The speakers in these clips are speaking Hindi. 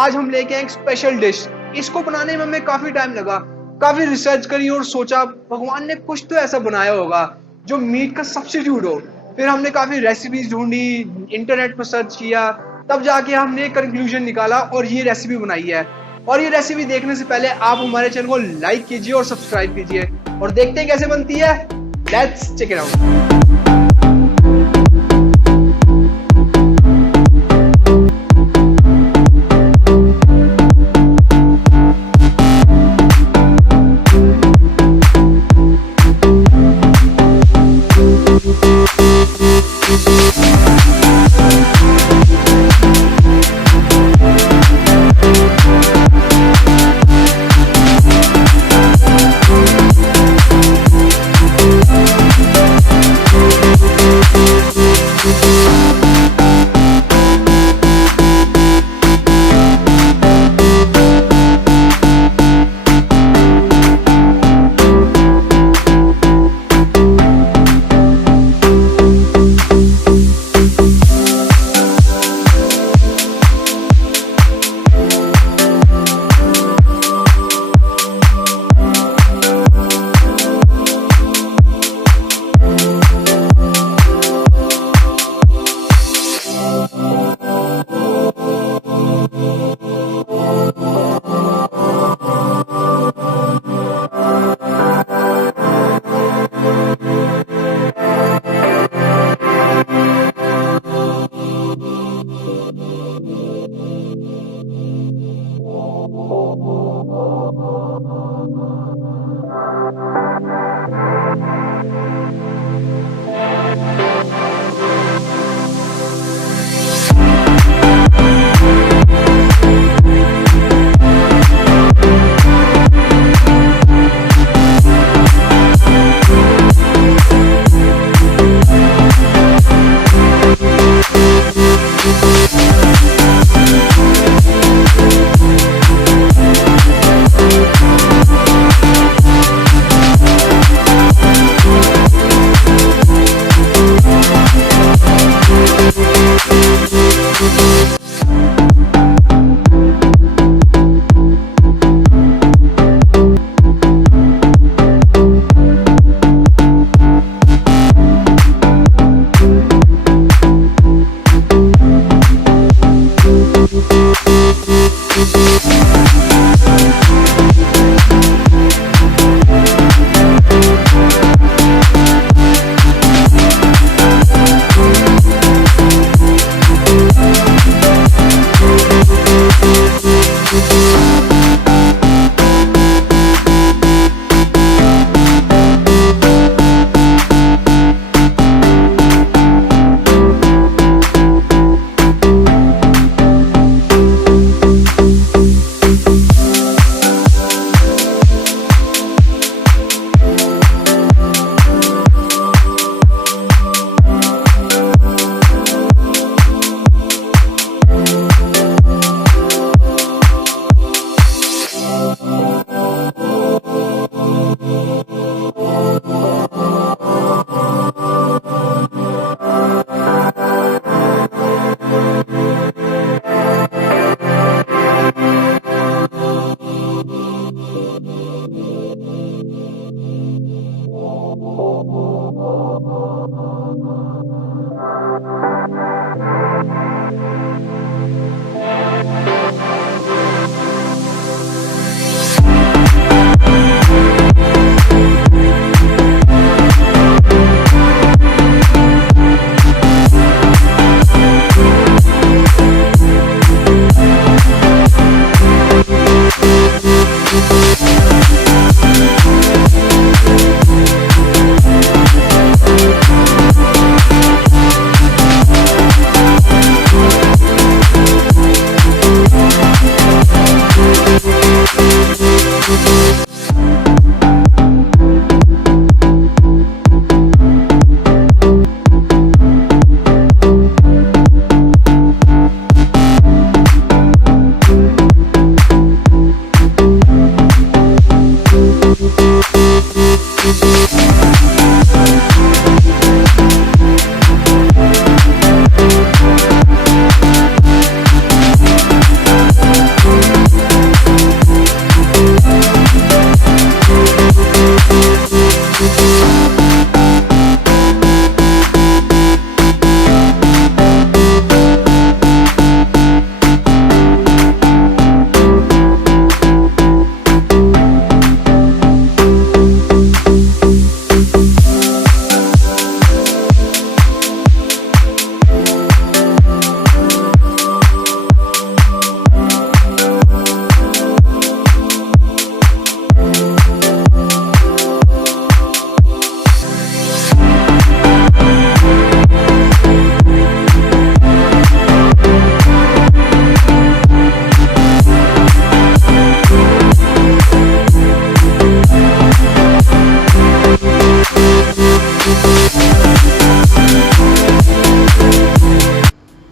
आज हम लेके आए एक स्पेशल डिश। इसको बनाने में हमें काफी टाइम लगा, काफी रिसर्च करी और सोचा भगवान ने कुछ तो ऐसा बनाया होगा जो मीट का सब्स्टिट्यूट हो। फिर हमने काफी रेसिपीज ढूंढी, इंटरनेट पर सर्च किया, तब जाके हमने एक कंक्लूजन निकाला और ये रेसिपी बनाई है। और ये रेसिपी देखने से पहले आप हमारे चैनल को लाइक कीजिए और सब्सक्राइब कीजिए और देखते हैं कैसे बनती है। Let's check it out.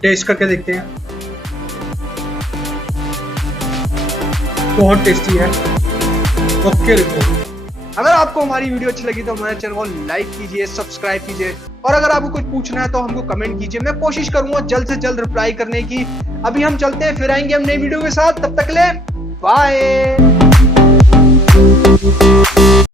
Test करके देखते हैं। बहुत टेस्टी है। Okay report. अगर आपको हमारी वीडियो अच्छी लगी तो हमारे चैनल को लाइक कीजिए, सब्सक्राइब कीजिए, और अगर आपको कुछ पूछना है तो हमको कमेंट कीजिए। मैं कोशिश करूंगा जल्द से जल्द रिप्लाई करने की। अभी हम चलते हैं, फिर आएंगे हम नई वीडियो के साथ। तब तक के लिए बाय।